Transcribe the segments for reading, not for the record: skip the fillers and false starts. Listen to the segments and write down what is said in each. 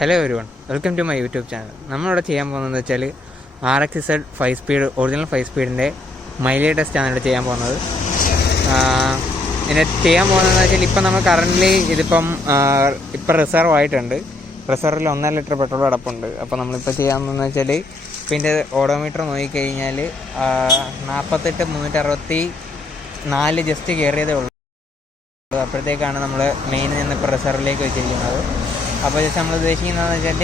Hello everyone, welcome to my YouTube channel. നമ്മളിവിടെ ചെയ്യാൻ പോകുന്നതെന്ന് വെച്ചാൽ RX-Z 5 സ്പീഡ് ഒറിജിനൽ 5 സ്പീഡിൻ്റെ മൈലേജ് ടെസ്റ്റാണ് ഇവിടെ ചെയ്യാൻ പോകുന്നത്. ഇതിനെ ചെയ്യാൻ പോകുന്നതെന്ന് വെച്ചാൽ ഇപ്പം നമ്മൾ കറൻ്റ്ലി ഇതിപ്പം റിസർവ് ആയിട്ടുണ്ട്. റിസർവിൽ 1.5 ലിറ്റർ പെട്രോൾ അടപ്പുണ്ട്. അപ്പോൾ നമ്മളിപ്പോൾ ചെയ്യാമെന്ന് വെച്ചാൽ ഇപ്പം ഇതിൻ്റെ ഓഡോമീറ്റർ നോക്കിക്കഴിഞ്ഞാൽ 48,364 ജസ്റ്റ് കയറിയതേ ഉള്ളൂ. അപ്പോഴത്തേക്കാണ് നമ്മൾ മെയിനിൽ നിന്ന് ഇപ്പോൾ റിസർവിലേക്ക് വെച്ചിരിക്കുന്നത്. അപ്പോൾ ജസ്റ്റ് നമ്മൾ ഉദ്ദേശിക്കുന്നതെന്ന് വെച്ചാൽ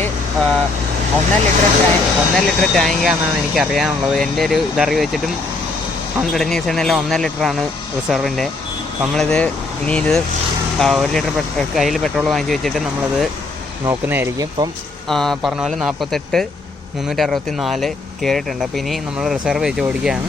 1.5 ലിറ്റർ ടാങ്കാണെന്നാണ് എനിക്ക് അറിയാനുള്ളത്. എൻ്റെ ഒരു ഇതറിവ് വെച്ചിട്ടും 100 സീസണിലെ 1.5 ലിറ്ററാണ് റിസർവിൻ്റെ. നമ്മളിത് ഇനി ഇത് 1 ലിറ്റർ കയ്യിൽ പെട്രോൾ വാങ്ങിച്ച് വെച്ചിട്ട് നമ്മളിത് നോക്കുന്നതായിരിക്കും. ഇപ്പം പറഞ്ഞ പോലെ 48,364 കയറിയിട്ടുണ്ട്. അപ്പോൾ ഇനി നമ്മൾ റിസർവ് വെച്ച് ഓടിക്കുകയാണ്.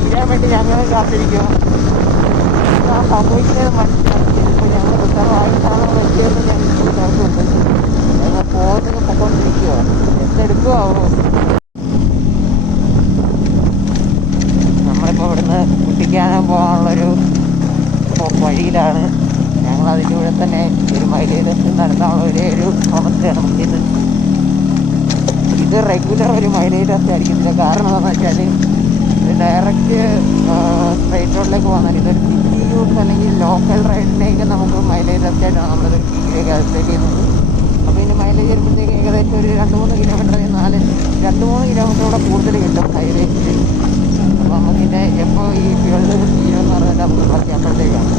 തീരാൻ വേണ്ടി ഞങ്ങൾ കാത്തിരിക്കുക. സംഭവിക്കുന്നത് മനസ്സിലാക്കി. ഇപ്പോൾ ഞങ്ങൾ റിസർവായിട്ടാണോ പറ്റിയെന്ന് ഞങ്ങൾക്ക് ചേർത്തുണ്ട്. ഞങ്ങൾ പൊക്കോണ്ടിരിക്കുക. എന്തെടുക്കുമാവോ? നമ്മളിപ്പോൾ ഇവിടുന്ന് കുട്ടിക്കാനം പോകാനുള്ളൊരു വഴിയിലാണ്. ഞങ്ങൾ അതിൻ്റെ കൂടെ തന്നെ ഒരു മൈലേജ് നടത്താനുള്ള ഒരു അവസ്ഥയാണ് നമുക്കിത്. ഇത് റെഗുലർ ഒരു മൈലേജ് ടെസ്റ്റ് ആയിരിക്കത്തില്ല. കാരണം എന്താണെന്ന് വെച്ചാൽ ഇത് ഡയറക്റ്റ് സ്ട്രൈറ്റ് റോഡിലേക്ക് പോകുന്നത്. ഇതൊരു സിറ്റി യൂസ് അല്ലെങ്കിൽ ലോക്കൽ റൈഡിലേക്ക് നമുക്ക് മൈലേജ് ടെസ്റ്റ് ആയിട്ടാണ് നമ്മളിത് കീഴിലേക്ക് കാൽക്കുലേറ്റ് ചെയ്യുന്നത്. അപ്പോൾ ഇതിന് മൈലേജ് വരുമ്പോഴത്തേക്ക് ഏകദേശം ഒരു 2-3 കിലോമീറ്റർ 2-3 കിലോമീറ്ററോടെ കൂടുതൽ കിട്ടും ഹൈവേസിൽ. അപ്പോൾ നമുക്കിൻ്റെ എപ്പോൾ ഈ ഫ്യൂളിൽ തീരുമെന്ന് പറഞ്ഞാൽ നമുക്ക് ബാക്കി അപ്പോഴത്തേക്കാണ്.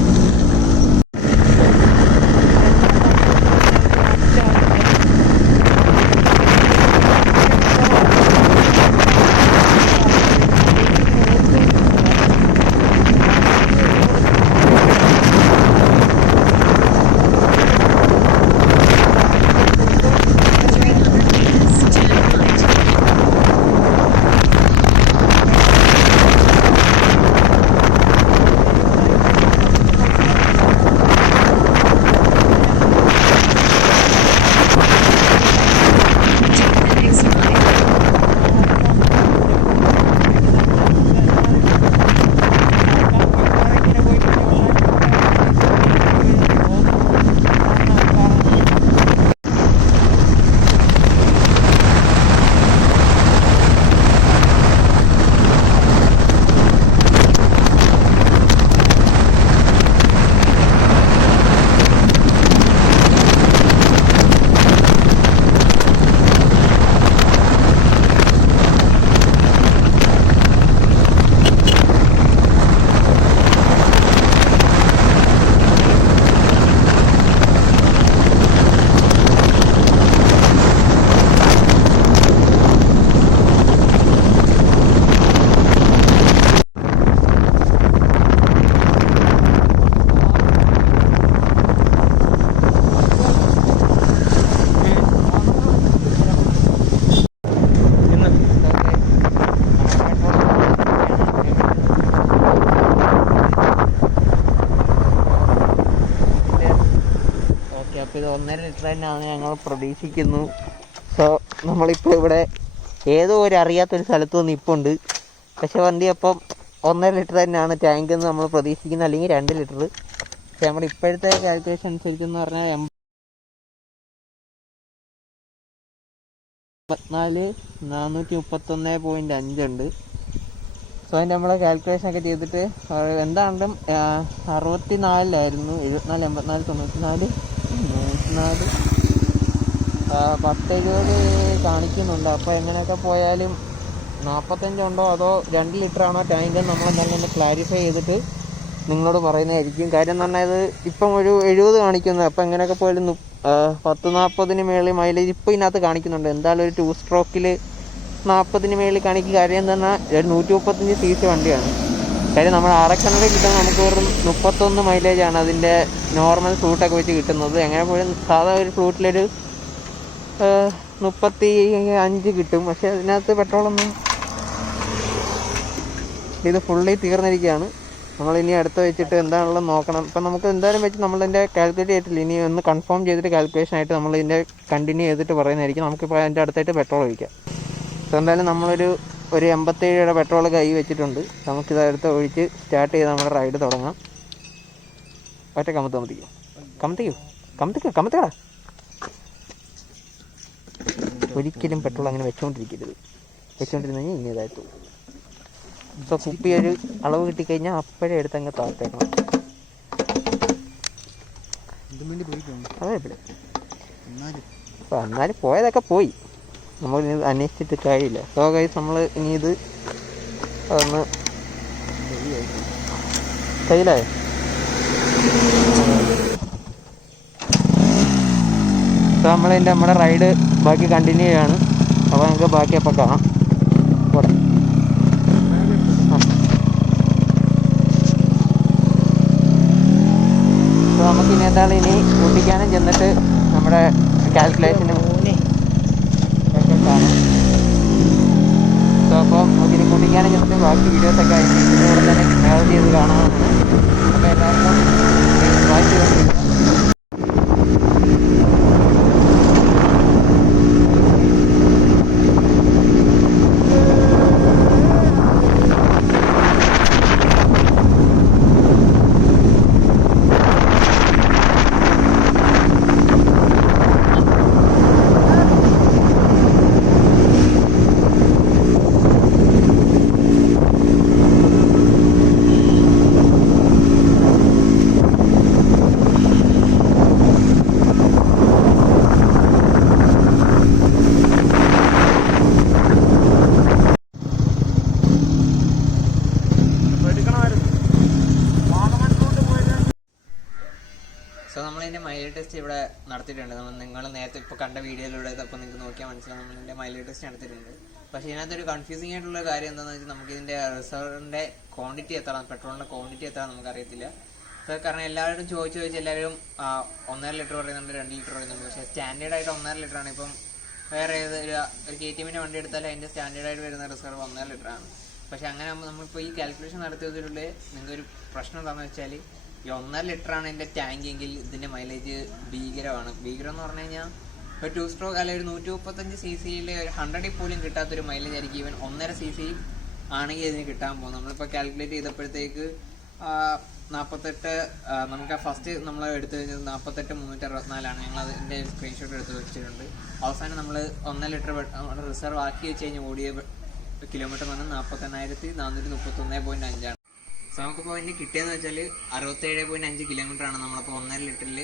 അപ്പോൾ ഇത് 1.5 ലിറ്റർ തന്നെയാണ് ഞങ്ങൾ പ്രതീക്ഷിക്കുന്നു. സോ നമ്മളിപ്പോൾ ഇവിടെ ഏതോ ഒരു അറിയാത്തൊരു സ്ഥലത്ത് വന്ന് ഇപ്പോൾ ഉണ്ട്. പക്ഷെ വണ്ടി അപ്പം 1.5 ലിറ്റർ തന്നെയാണ് ടാങ്ക് എന്ന് നമ്മൾ പ്രതീക്ഷിക്കുന്നത്, അല്ലെങ്കിൽ 2 ലിറ്റർ. പക്ഷെ നമ്മുടെ ഇപ്പോഴത്തെ കാൽക്കുലേഷൻ അനുസരിച്ചെന്ന് പറഞ്ഞാൽ 431.5 ഉണ്ട്. സോ അതിൻ്റെ നമ്മൾ കാൽക്കുലേഷനൊക്കെ ചെയ്തിട്ട് എന്താണ്ടും 64-ലായിരുന്നു. 74, 84, 94, 104, 10-70 കാണിക്കുന്നുണ്ട്. അപ്പോൾ എങ്ങനെയൊക്കെ പോയാലും 45 ഉണ്ടോ അതോ 2 ലിറ്റർ ആണോ ടാങ്ക് നമ്മളെന്തായാലും ഒന്ന് ക്ലാരിഫൈ ചെയ്തിട്ട് നിങ്ങളോട് പറയുന്നതായിരിക്കും. കാര്യം എന്ന് പറഞ്ഞാൽ ഇത് ഇപ്പം ഒരു 70 കാണിക്കുന്നത്. അപ്പോൾ എങ്ങനെയൊക്കെ പോയാലും 10-40 മേളിൽ മൈലേജ് ഇപ്പോൾ ഇതിനകത്ത് കാണിക്കുന്നുണ്ട്. എന്തായാലും ഒരു 2 സ്ട്രോക്കിൽ 40 മേളിൽ കാണിക്കുക. കാര്യം എന്ന് പറഞ്ഞാൽ 135 cc വണ്ടിയാണ്. കാര്യം നമ്മൾ RX100 കിട്ടുന്നത് നമുക്ക് വെറും 31 മൈലേജാണ് അതിൻ്റെ നോർമൽ ഫ്ലൂട്ടൊക്കെ വെച്ച് കിട്ടുന്നത്. എങ്ങനെ പോലും സാധാ ഒരു ഫ്ലൂട്ടിലൊരു 35 കിട്ടും. പക്ഷേ അതിനകത്ത് പെട്രോളൊന്നും ഇത് ഫുള്ളി തീർന്നിരിക്കുകയാണ്. നമ്മളിനി അടുത്ത് വെച്ചിട്ട് എന്താണുള്ളത് നോക്കണം. ഇപ്പം നമുക്ക് എന്തായാലും വെച്ച് നമ്മളതിൻ്റെ കാൽക്കുലേറ്റ് ചെയ്തിട്ടില്ല. ഇനി ഒന്ന് കൺഫേം ചെയ്തിട്ട് കാൽക്കുലേഷനായിട്ട് നമ്മളിതിൻ്റെ കണ്ടിന്യൂ ചെയ്തിട്ട് പറയുന്നതായിരിക്കും. നമുക്കിപ്പോൾ അതിൻ്റെ അടുത്തായിട്ട് പെട്രോൾ ഒഴിക്കാം. അപ്പോൾ എന്തായാലും നമ്മളൊരു 87 പെട്രോൾ കൈ വെച്ചിട്ടുണ്ട്. നമുക്കിത് അടുത്ത് ഒഴിച്ച് സ്റ്റാർട്ട് ചെയ്ത് നമ്മുടെ റൈഡ് തുടങ്ങാം. ഒറ്റ കമത്തിക്കടാ. ഒരിക്കലും പെട്രോൾ അങ്ങനെ വെച്ചുകൊണ്ടിരിക്കരുത്. വെച്ചുകൊണ്ടിരുന്നു കഴിഞ്ഞാൽ ഇനി ഇതായിട്ടു. സോ കുപ്പി ഒരു അളവ് കിട്ടിക്കഴിഞ്ഞാൽ അപ്പോഴേ എടുത്തങ്ങ് താഴ്ത്തേക്കണം. അതെ അപ്പോൾ എന്നാലും പോയതൊക്കെ പോയി. നമ്മൾ ഇനി അന്വേഷിച്ചിട്ട് കാര്യമില്ല. സോ ഗൈസ് നമ്മൾ ഇനി ഇത് ഒന്ന് കയ്യിലായോ? സോ നമ്മളതിൻ്റെ നമ്മുടെ റൈഡ് ബാക്കി കണ്ടിന്യൂ ചെയ്യാണ്. അപ്പോൾ നമുക്ക് ബാക്കി അപ്പോൾ കാണാം. പോട്ടെ. സോ നമുക്കിനി എന്താണ് ഇനി കുട്ടിക്കാനും ചെന്നിട്ട് നമ്മുടെ കാൽക്കുലേഷനും ഒക്കെ കാണാം. എനിക്കാണെങ്കിൽ ഇതിൻ്റെ ബാക്കി വീഡിയോസൊക്കെ ഇതിൻ്റെ കൂടെ തന്നെ ട്രാവൽ ചെയ്ത് കാണാവുന്നതാണ്. അപ്പോൾ എല്ലാവർക്കും വാച്ച് ചെയ്തുകൊണ്ടിരിക്കുക. സോ നമ്മളതിൻ്റെ മൈലേജ് ടെസ്റ്റ് ഇവിടെ നടത്തിയിട്ടുണ്ട്. നിങ്ങൾ നേരത്തെ ഇപ്പോൾ കണ്ട വീഡിയോയിലൂടെ അപ്പോൾ നിങ്ങൾക്ക് നോക്കിയാൽ മനസ്സിലാവും നമ്മളിതിൻ്റെ മൈലേജ് ടെസ്റ്റ് നടത്തിയിട്ടുണ്ട്. പക്ഷേ ഇതിനകത്തൊരു കൺഫ്യൂസിങ് ആയിട്ടുള്ള കാര്യം എന്താണെന്ന് വെച്ചാൽ നമുക്കിതിൻ്റെ റിസർവിൻ്റെ ക്വാണ്ടിറ്റി എത്ര, പെട്രോളിൻ്റെ ക്വാണ്ടിറ്റി എത്ര നമുക്കറിയത്തില്ല. കാരണം എല്ലാവരും ചോദിച്ച് എല്ലാവരും 1.5 ലിറ്റർ പറയുന്നുണ്ട്, 2 ലിറ്റർ പറയുന്നുണ്ട്. പക്ഷേ സ്റ്റാൻഡേർഡായിട്ട് 1.5 ലിറ്ററാണ്. ഇപ്പം വേറെ ഏത് ഒരു KTM വണ്ടി എടുത്താൽ അതിൻ്റെ സ്റ്റാൻഡേർഡായിട്ട് വരുന്ന റിസർവ് 1.5 ലിറ്ററാണ്. പക്ഷേ അങ്ങനെ ആകുമ്പോൾ നമ്മളിപ്പോൾ ഈ കാൽക്കുലേഷൻ നടത്തിയതിലുള്ള നിങ്ങൾക്കൊരു പ്രശ്നം എന്താണെന്ന് വെച്ചാൽ ഈ 1.5 ലിറ്ററാണ് എൻ്റെ ടാങ്ക് എങ്കിൽ ഇതിൻ്റെ മൈലേജ് ഭീകരമാണ്. ഭീകരം എന്ന് പറഞ്ഞു കഴിഞ്ഞാൽ ഒരു 2 സ്ട്രോക്ക് അല്ലെങ്കിൽ ഒരു 135 cc-യിൽ 100 പോലും കിട്ടാത്തൊരു മൈലേജ് ആയിരിക്കും ഈവൻ 1.5 cc ആണെങ്കിൽ ഇതിന് കിട്ടാൻ പോകും. നമ്മളിപ്പോൾ കാൽക്കുലേറ്റ് ചെയ്തപ്പോഴത്തേക്ക് 48 നമുക്ക് ഫസ്റ്റ് നമ്മൾ എടുത്തു കഴിഞ്ഞത് 48,364 ഞങ്ങൾ അതിൻ്റെ സ്ക്രീൻഷോട്ട് എടുത്ത് വെച്ചിട്ടുണ്ട്. അവസാനം നമ്മൾ 1 ലിറ്റർ റിസർവ് ആക്കി വെച്ച് കഴിഞ്ഞ് ഓടിയ കിലോമീറ്റർ എന്ന് പറഞ്ഞാൽ 48,431.5 ആണ്. സോ നമുക്കിപ്പോൾ അതിന് കിട്ടിയെന്ന് വെച്ചാൽ 67.5 കിലോമീറ്ററാണ് നമ്മളിപ്പോൾ 1.5 ലിറ്ററിൽ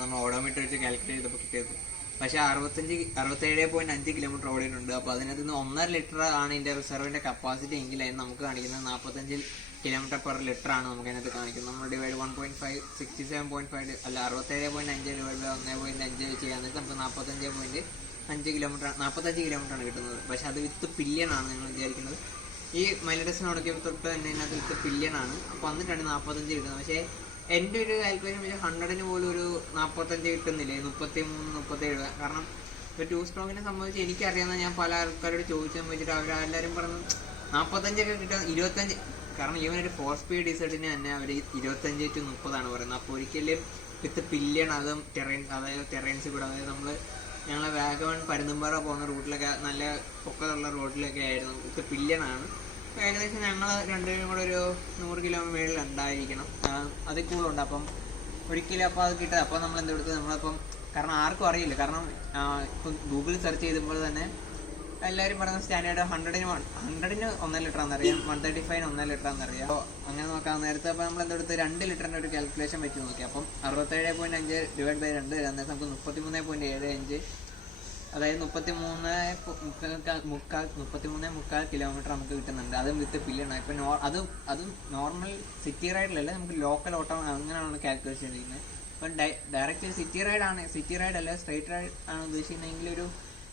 നമ്മൾ ഓഡോമീറ്റർ വെച്ച് കാൽക്കുലേറ്റ് ചെയ്തപ്പോൾ കിട്ടിയത്. പക്ഷേ 67.5 കിലോമീറ്റർ ഓടിയിട്ടുണ്ട്. അപ്പോൾ അതിനകത്ത് നിന്ന് 1.5 ലിറ്റർ ആണ് ഇതിൻ്റെ റിസർവിൻ്റെ കപ്പാസിറ്റി എങ്കിൽ അതിന് നമുക്ക് കാണിക്കുന്നത് 45 കിലോമീറ്റർ പെർ ലിറ്റർ ആണ് നമുക്ക് അതിനകത്ത് കാണിക്കുന്നത്. നമ്മൾ ഡിവൈഡ് 1.5 67.5 അല്ല 67.5 ഡിവൈഡ് 1.5 ചെയ്യാൻ നേരത്തെ നമുക്ക് 45 കിലോമീറ്റർ ആണ് കിട്ടുന്നത്. പക്ഷേ അത് വിത്ത് പില്യൺ ആണ് നിങ്ങൾ വിചാരിക്കുന്നത്. ഈ മൈലേജ് നോക്കിയപ്പോൾ തൊട്ട് തന്നെ ഇതിനകത്ത് വിത്ത് പില്യൺ ആണ്. അപ്പോൾ എന്നിട്ടാണ് 45 കിട്ടുന്നത്. പക്ഷേ എൻ്റെ ഒരു കാൽക്കുലേഷൻ വെച്ചാൽ 100-ന് പോലും ഒരു 45 കിട്ടുന്നില്ലേ, 33-37. കാരണം ഇപ്പോൾ 2 സ്ട്രോക്കിനെ സംബന്ധിച്ച് എനിക്കറിയാവുന്ന ഞാൻ പല ആൾക്കാരോട് ചോദിച്ചാൽ വെച്ചിട്ട് അവരെല്ലാവരും പറഞ്ഞു 45 കിട്ടുക 25. കാരണം ഈവനൊരു 4 സ്പീഡ് ഡീസലിന് തന്നെ അവർ 25 to 30 പറയുന്നത്. അപ്പോൾ ഒരിക്കലും വിത്ത് പില്യൺ അതും ടെറൈൻസ് കൂടെ, അതായത് ഞങ്ങളെ വാഗമൺ പരുന്തുംപാറ പോകുന്ന റൂട്ടിലൊക്കെ നല്ല പൊക്കമുള്ള റോഡിലൊക്കെ ആയിരുന്നു വിത്ത് പില്യണാണ്. അപ്പോൾ ഏകദേശം ഞങ്ങൾ രണ്ടുപേരും കൂടെ ഒരു 100 കിലോമീറ്റർ മേളിൽ ഉണ്ടായിരിക്കണം, അതിൽ കൂടുതലുണ്ട്. അപ്പം ഒരിക്കലും അപ്പോൾ അത് കിട്ടുക. അപ്പോൾ നമ്മൾ എന്തെടുത്ത് നമ്മളിപ്പം കാരണം ആർക്കും അറിയില്ല. കാരണം ഇപ്പം ഗൂഗിളിൽ സെർച്ച് ചെയ്തപ്പോൾ തന്നെ എല്ലാവരും പറയുന്ന സ്റ്റാൻഡേർഡ് 100-ന് 1.5 ലിറ്റർ ആണെന്നറിയാം, 135-ന് 1.5 ലിറ്റർ ആണെന്നറിയാം. അപ്പോൾ അങ്ങനെ നോക്കാൻ നേരത്തെ അപ്പോൾ നമ്മൾ എന്തെടുത്ത് 2 ലിറ്ററിൻ്റെ ഒരു കാൽക്കുലേഷൻ വെച്ച് നോക്കി. അപ്പം 67.5 ഡിവൈഡ് ബൈ 2 അന്നേരം നമുക്ക് 33.75, അതായത് 33.3 കിലോമീറ്റർ നമുക്ക് കിട്ടുന്നുണ്ട്. അതും വിത്ത് പില്യൺ. ഇപ്പം അതും നോർമൽ സിറ്റി റൈഡിലല്ല, നമുക്ക് ലോക്കൽ ഓട്ടം അങ്ങനെയാണ് കാൽക്കുലേറ്റ് ചെയ്തിരിക്കുന്നത്. ഇപ്പം ഡയറക്റ്റ് സിറ്റി റൈഡ് അല്ല സ്ട്രൈറ്റ് റൈഡ് ആണ് ഉദ്ദേശിക്കുന്നതെങ്കിൽ ഒരു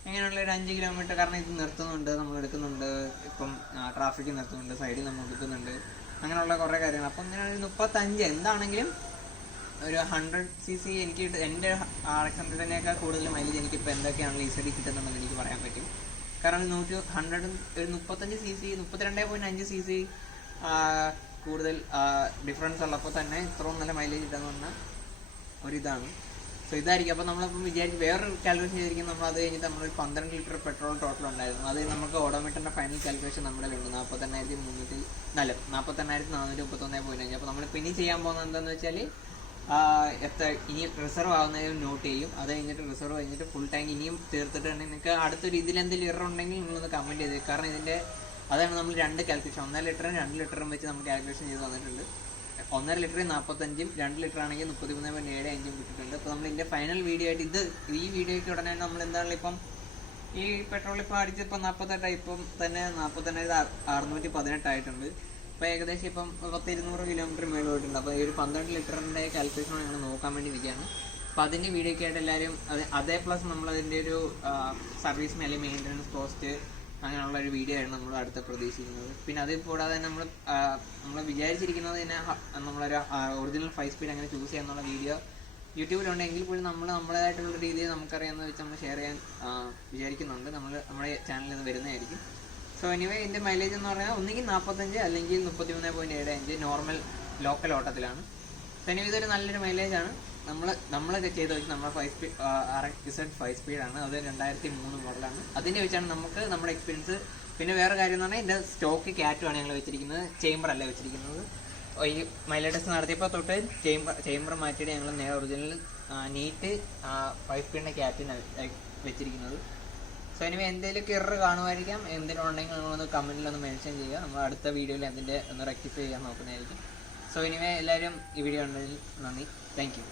ഇങ്ങനെയുള്ള ഒരു 5 കിലോമീറ്റർ. കാരണം ഇത് നിർത്തുന്നുണ്ട്, നമ്മൾ എടുക്കുന്നുണ്ട്, ഇപ്പം ട്രാഫിക്ക് നിർത്തുന്നുണ്ട്, സൈഡിൽ നമ്മൾ എടുക്കുന്നുണ്ട്, അങ്ങനെയുള്ള കുറേ കാര്യങ്ങൾ. അപ്പം ഇങ്ങനെയാണ് 35 എന്താണെങ്കിലും ഒരു 100 cc എനിക്ക് എൻ്റെ RX-100-നേക്കാൾ കൂടുതൽ മൈലേജ് എനിക്കിപ്പോൾ എന്തൊക്കെയാണല്ലോ ഈസിലി കിട്ടുന്നുണ്ടെന്ന് എനിക്ക് പറയാൻ പറ്റും. കാരണം 100 ഒരു 35 cc 32.5 cc കൂടുതൽ ഡിഫറൻസ് ഉള്ളപ്പോൾ തന്നെ ഇത്രയും നല്ല മൈലേജ് കിട്ടുമെന്ന് പറഞ്ഞാൽ ഒരിതാണ്. സോ ഇതായിരിക്കും. അപ്പോൾ നമ്മളിപ്പം വിചാരിച്ച് വേറൊരു കാൽക്കുലേഷൻ ചെയ്തിരിക്കും. നമ്മൾ അത് കഴിഞ്ഞിട്ട് നമ്മൾ 12 ലിറ്റർ പെട്രോൾ ടോട്ടൽ ഉണ്ടായിരുന്നു. അത് നമുക്ക് ഓഡോമീറ്ററിൻ്റെ ഫൈനൽ കാൽക്കുലേഷൻ നമ്മുടെ ഉണ്ട് 48,431.5. അപ്പോൾ നമ്മളിപ്പോൾ ഇനി ചെയ്യാൻ പോകുന്നത് എന്താണെന്ന് വെച്ചാൽ ഇനി റിസർവ് ആവുന്നതിന് നോട്ട് ചെയ്യും. അത് കഴിഞ്ഞിട്ട് റിസർവ് കഴിഞ്ഞിട്ട് ഫുൾ ടാങ്ക് ഇനിയും തീർത്തിട്ട് തന്നെ നിങ്ങൾക്ക് അടുത്തൊരു ഇതിലെന്തെങ്കിലും ഇറർ ഉണ്ടെങ്കിൽ നിങ്ങളൊന്ന് കമൻറ്റ് ചെയ്ത്. കാരണം അതാണ് നമ്മൾ 2 കാൽക്കുലേഷൻ 1.5 ലിറ്ററും 2 ലിറ്ററും വെച്ച് നമ്മൾ കാൽക്കുലേഷൻ ചെയ്ത് വന്നിട്ടുണ്ട്. 1.5 ലിറ്ററിൽ 45-ഉം 2 ലിറ്റർ ആണെങ്കിൽ 33.75 കിട്ടിയിട്ടുണ്ട്. അപ്പോൾ നമ്മൾ ഇതിൻ്റെ ഫൈനൽ വീഡിയോ ആയിട്ട് ഈ വീഡിയോയ്ക്ക് ഉടനെ നമ്മൾ എന്താണെങ്കിലും ഇപ്പം ഈ പെട്രോൾ ഇപ്പോൾ അടിച്ചിപ്പോൾ 48 ഇപ്പം തന്നെ 48,618 ആയിട്ടുണ്ട്. അപ്പോൾ ഏകദേശം ഇപ്പം 200 കിലോമീറ്റർ മേളിൽ പോയിട്ടുണ്ട്. അപ്പോൾ ഈ ഒരു 12 ലിറ്ററിൻ്റെ കാൽക്കുലേഷൻ ഞങ്ങൾ നോക്കാൻ വേണ്ടി ഇരിക്കുകയാണ്. അപ്പോൾ അതിൻ്റെ വീഡിയോയ്ക്ക് ആയിട്ട് എല്ലാവരും അതേ പ്ലസ് നമ്മളതിൻ്റെ ഒരു സർവീസിന് അല്ലെങ്കിൽ മെയിൻ്റനൻസ് കോസ്റ്റ് അങ്ങനെയുള്ള ഒരു വീഡിയോ ആണ് നമ്മൾ അടുത്ത പ്രതീക്ഷിക്കുന്നത്. പിന്നെ അത് കൂടാതെ നമ്മൾ വിചാരിച്ചിരിക്കുന്നത് തന്നെ നമ്മളൊരു ഒറിജിനൽ 5 സ്പീഡ് അങ്ങനെ ചൂസ് ചെയ്യാന്നുള്ള വീഡിയോ യൂട്യൂബിലുണ്ടെങ്കിൽ പോലും നമ്മളേതായിട്ടുള്ള രീതിയിൽ നമുക്കറിയാമെന്ന് വെച്ച് നമ്മൾ ഷെയർ ചെയ്യാൻ വിചാരിക്കുന്നുണ്ട്. നമ്മുടെ ചാനലിൽ നിന്ന് വരുന്നതായിരിക്കും. സോ സോ എനിവേ ഇതിൻ്റെ മൈലേജ് എന്ന് പറഞ്ഞാൽ ഒന്നുകിൽ 45 അല്ലെങ്കിൽ 33.75 നോർമൽ ലോക്കൽ ഓട്ടത്തിലാണ്. സോ എനിവേ ഇതൊരു നല്ലൊരു മൈലേജാണ്. നമ്മളൊക്കെ ചെയ്ത് വെച്ച് നമ്മുടെ 5 സ്പീഡ് RX 5 സ്പീഡാണ്. അത് 2003 മോഡലാണ്. അതിൻ്റെ വെച്ചാണ് നമുക്ക് നമ്മുടെ എക്സ്പീരിയൻസ്. പിന്നെ വേറെ കാര്യം എന്ന് പറഞ്ഞാൽ ഇതിൻ്റെ സ്റ്റോക്ക് ക്യാറ്റുമാണ് ഞങ്ങൾ വെച്ചിരിക്കുന്നത്, ചേംബർ അല്ല വെച്ചിരിക്കുന്നത്. ഈ മൈലേജ് ടെസ്റ്റ് നടത്തിയപ്പോൾ തൊട്ട് ചേംബർ മാറ്റിയിട്ട് ഞങ്ങൾ നേരെ ഒറിജിനൽ നീറ്റ് 5 സ്പീഡിൻ്റെ ക്യാറ്റിന് വെച്ചിരിക്കുന്നത്. സോ എനിവേ എന്തെങ്കിലുമൊക്കെ എറർ കാണുമായിരിക്കാം, എന്തെങ്കിലും ഉണ്ടെങ്കിൽ നിങ്ങളൊന്ന് കമൻറ്റിലൊന്ന് മെൻഷൻ ചെയ്യുക. നമ്മൾ അടുത്ത വീഡിയോയിൽ അതിൻ്റെ ഒന്ന് റെക്ടിഫൈ ചെയ്യാൻ നോക്കുന്നതായിരിക്കും. സോ എനിവേ എല്ലാവരും ഈ വീഡിയോ ഉണ്ടെങ്കിൽ നന്ദി. Thank you.